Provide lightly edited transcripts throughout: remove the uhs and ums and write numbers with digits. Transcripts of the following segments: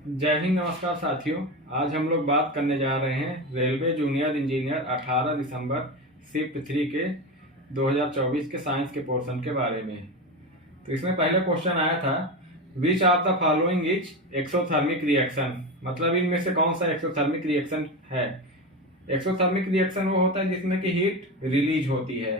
जय हिंद। नमस्कार साथियों, आज हम लोग बात करने जा रहे हैं रेलवे जूनियर इंजीनियर 18 दिसंबर शिफ्ट 3 के 2024 के साइंस के पोर्शन के बारे में। तो इसमें पहले क्वेश्चन आया था, which of the following is exothermic reaction, मतलब इनमें से कौन सा एक्सोथर्मिक रिएक्शन है। एक्सोथर्मिक रिएक्शन वो होता है जिसमें कि हीट रिलीज होती है।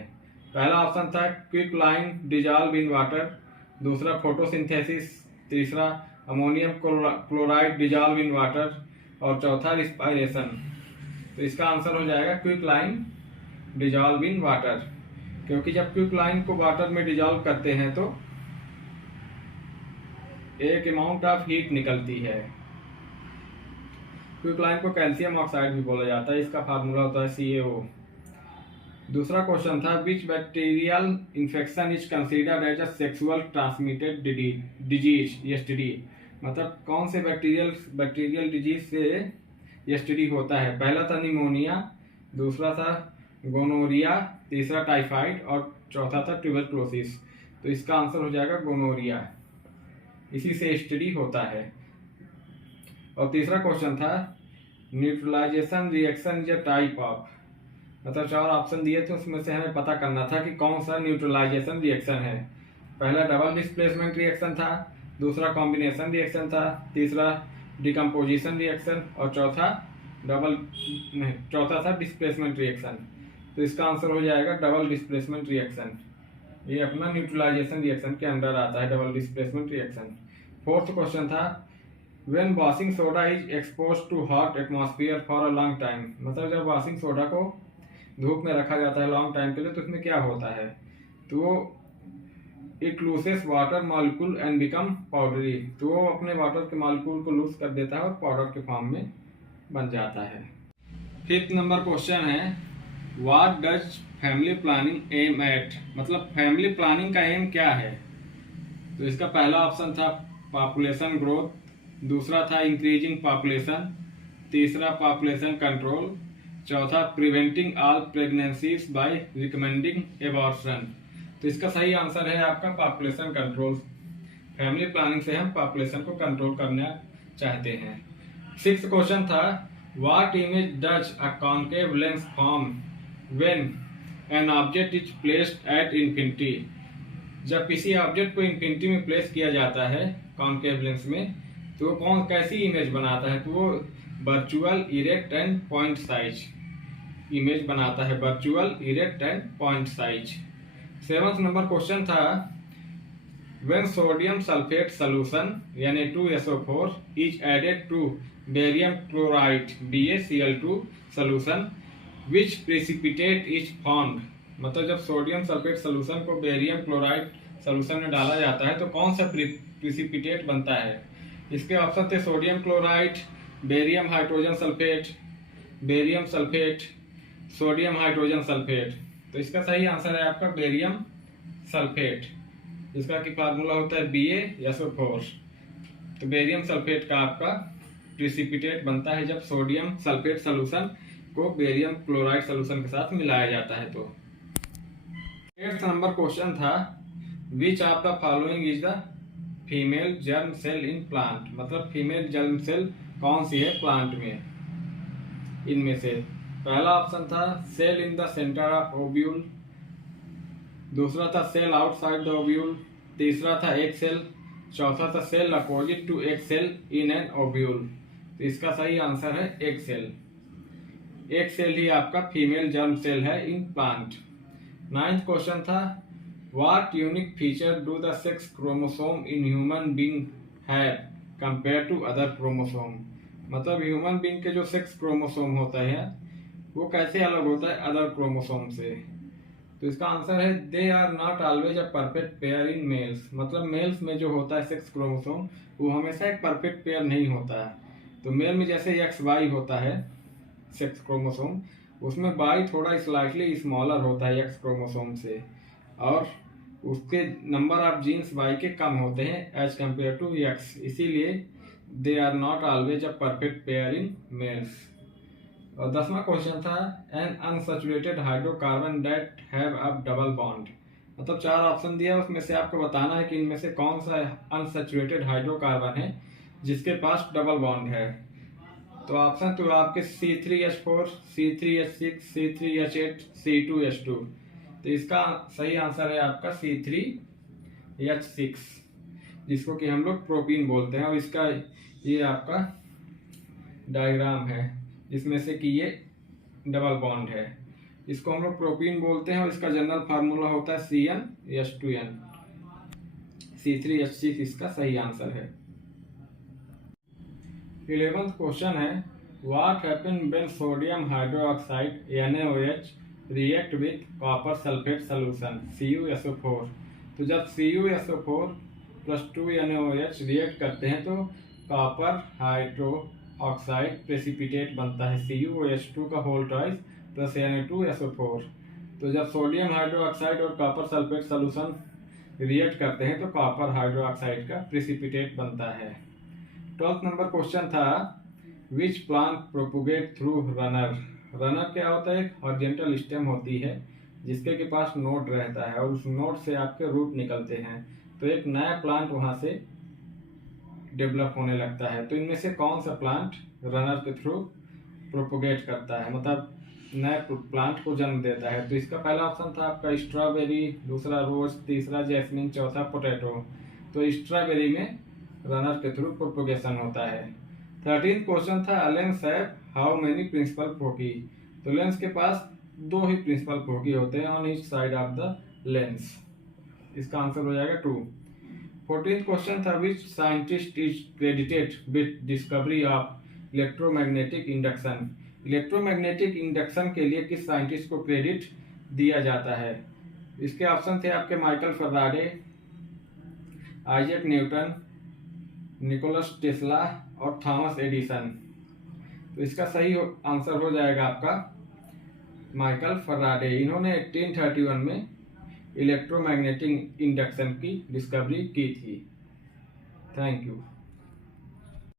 पहला ऑप्शन था quick line dissolve in water, दूसरा फोटोसिंथेसिस, तीसरा ammonium chloride dissolve in water और चौथा रिस्पायरेशन। तो इसका आंसर हो जाएगा quick line dissolve in water, क्योंकि जब क्विक लाइन को वाटर में डिजॉल्व करते हैं तो एक अमाउंट ऑफ हीट निकलती है। क्विक लाइन को कैल्शियम ऑक्साइड भी बोला जाता है, इसका फार्मूला होता है CaO। दूसरा क्वेश्चन था, which bacterial infection is considered as a sexual transmitted disease STD, मतलब कौन से बैक्टीरियल डिजीज से STD होता है। पहला था निमोनिया, दूसरा था गोनोरिया, तीसरा टाइफाइड और चौथा था ट्यूबरक्लोसिस। तो इसका आंसर हो जाएगा गोनोरिया, इसी से STD होता है। और तीसरा क्वेश्चन था, neutralisation reaction is a type of, मतलब 4 ऑप्शन दिए थे, उसमें से हमें पता करना था कि कौन सा न्यूट्रलाइजेशन रिएक्शन है। पहला डबल डिस्प्लेसमेंट रिएक्शन था, दूसरा कॉम्बिनेशन रिएक्शन था, तीसरा डिकम्पोजिशन रिएक्शन और चौथा था डिस्प्लेसमेंट रिएक्शन। तो इसका आंसर हो जाएगा डबल डिस्प्लेसमेंट रिएक्शन। ये अपना न्यूट्रलाइजेशन रिएक्शन के अंदर आता है, double displacement reaction. Fourth question था, when washing soda is expose to hot atmosphere for a long time, मतलब जब वॉशिंग सोडा को धूप में रखा जाता है लॉन्ग टाइम के लिए तो उसमें क्या होता है, तो it loses water molecule and become powdery, तो वो अपने वाटर के मॉलिक्यूल को लूज कर देता है और पाउडर के फॉर्म में बन जाता है। फिफ्थ नंबर क्वेश्चन है, what does family planning aim at, मतलब फैमिली प्लानिंग का एम क्या है। तो इसका पहला ऑप्शन था पॉपुलेशन ग्रोथ, दूसरा था इंक्रीजिंग पॉपुलेशन, तीसरा पॉपुलेशन कंट्रोल, चौथा preventing all pregnancies by recommending abortion. तो इसका सही आंसर है आपका पॉपुलेशन कंट्रोल। फैमिली प्लानिंग से हम पॉपुलेशन को कंट्रोल करना चाहते हैं। सिक्स्थ क्वेश्चन था, what image does a concave lens form when an object is placed at infinity, जब किसी ऑब्जेक्ट को इंफिनिटी में प्लेस किया जाता है कॉन्केव लेंस में तो वो कैसी इमेज बनाता है, तो वो virtual erect and point size image बनाता है, virtual erect and point size. Seventh number question था, व्हेन सोडियम सल्फेट सोल्यूशन यानी 2SO4 is added to barium chloride BaCl2 solution which precipitate is formed, मतलब जब सोडियम सल्फेट सोल्यूशन को barium chloride solution में डाला जाता है तो कौन सा प्रेसिपिटेट बनता है। इसके ऑप्शन थे sodium chloride, barium hydrogen sulphate, barium sulphate, sodium hydrogen sulphate. तो इसका सही आंसर है आपका बेरियम सल्फेट, जिसका कि फार्मूला होता है BaSO4। तो बेरियम सल्फेट का आपका प्रेसिपिटेट बनता है जब सोडियम सल्फेट सोल्यूशन को बेरियम क्लोराइड सोल्यूशन के साथ मिलाया जाता है। तो 8th नंबर क्वेश्चन था, which of the following is the female germ cell in plant, मतलब फीमेल जर्म सेल कौन सी है प्लांट में। इनमें से पहला ऑप्शन था cell in the centre of ovule, दूसरा था सेल आउटसाइड द ओव्यूल, तीसरा था एग सेल, चौथा था cell opposite to egg cell in an ovule. तो इसका सही आंसर है एग सेल। एग सेल ही आपका फीमेल जर्म सेल है इन प्लांट। 9th क्वेश्चन था, what unique feature do the sex chromosome in human being have compare to other chromosome, मतलब human being के जो सेक्स क्रोमोसोम होता है वो कैसे अलग होता है अदर क्रोमोसोम से। तो इसका आंसर है they are not always a perfect pair in males, मतलब मेल्स में जो होता है सेक्स क्रोमोसोम वो हमेशा एक परफेक्ट पेयर नहीं होता है। तो मेल में जैसे XY होता है सेक्स क्रोमोसोम, उसमें Y थोड़ा स्लाइटली स्मॉलर होता है X क्रोमोसोम से, और उसके नंबर ऑफ जीन्स Y के कम होते हैं एज कम्पेयर टू X, इसीलिए they are not always a perfect pair in males. और 10वां क्वेश्चन था, an unsaturated hydrocarbon that have a double bond, मतलब 4 ऑप्शन दिया उसमें से आपको बताना है कि इनमें से कौन सा अनसैचुरेटेड हाइड्रोकार्बन है जिसके पास डबल बॉन्ड है। तो ऑप्शन तो आपके C3H4, C3H6, C3H8, C2H2। तो इसका सही आंसर है आपका C3H6, जिसको कि हम लोग प्रोपीन बोलते हैं। और इसका ये आपका डायग्राम है जिसमें से कि ये डबल बॉन्ड है, इसको हम लोग प्रोपीन बोलते हैं। और इसका जनरल फार्मूला होता है CnH2n। C3H6 इसका सही आंसर है। 11th क्वेश्चन है, what happen when sodium hydroxide NaOH react with copper sulphate solution CuSO4। तो जब CuSO4 प्लस 2 NaOH रिएक्ट करते हैं तो कॉपर हाइड्रोक्साइड प्रेसिपिटेट बनता है CuOH2 का होल ट्वाइस प्लस Na2SO4। तो जब सोडियम हाइड्रोक्साइड और कॉपर सल्फेट सोल्यूशन रिएक्ट करते हैं तो कॉपर हाइड्रोक्साइड का प्रेसिपिटेट बनता है। 12th नंबर क्वेश्चन था, which plant propagate through runner. Runner क्या होता है? एक हॉरिजॉन्टल स्टेम होती है जिसके के पास नोड रहता है और उस नोड से आपके रूट निकलते हैं, तो एक नया प्लांट वहां से डेवलप होने लगता है। तो इनमें से कौन सा प्लांट रनर के थ्रू प्रोपोगेट करता है, मतलब नए प्लांट को जन्म देता है? तो इसका पहला ऑप्शन था आपका स्ट्रॉबेरी, दूसरा रोज, तीसरा जैस्मिन, चौथा पोटैटो। तो स्ट्रॉबेरी में रनर के थ्रू प्रोपोगेशन होता है। 13th क्वेश्चन था, lens have how many principal foci. तो लेंस के पास 2 ही प्रिंसिपल फोकी होते हैं on each side of the lens. इसका आंसर हो जाएगा 2। 14th क्वेश्चन था, which scientist is credited with discovery of electromagnetic induction. Electromagnetic induction के लिए किस साइंटिस्ट को क्रेडिट दिया जाता है? इसके ऑप्शन थे आपके Michael Faraday, Isaac Newton, Nikola Tesla और थॉमस एडिसन। तो इसका सही आंसर हो जाएगा आपका माइकल फैराडे। इन्होंने 1831 में इलेक्ट्रोमैग्नेटिक इंडक्शन की डिस्कवरी की थी। Thank you.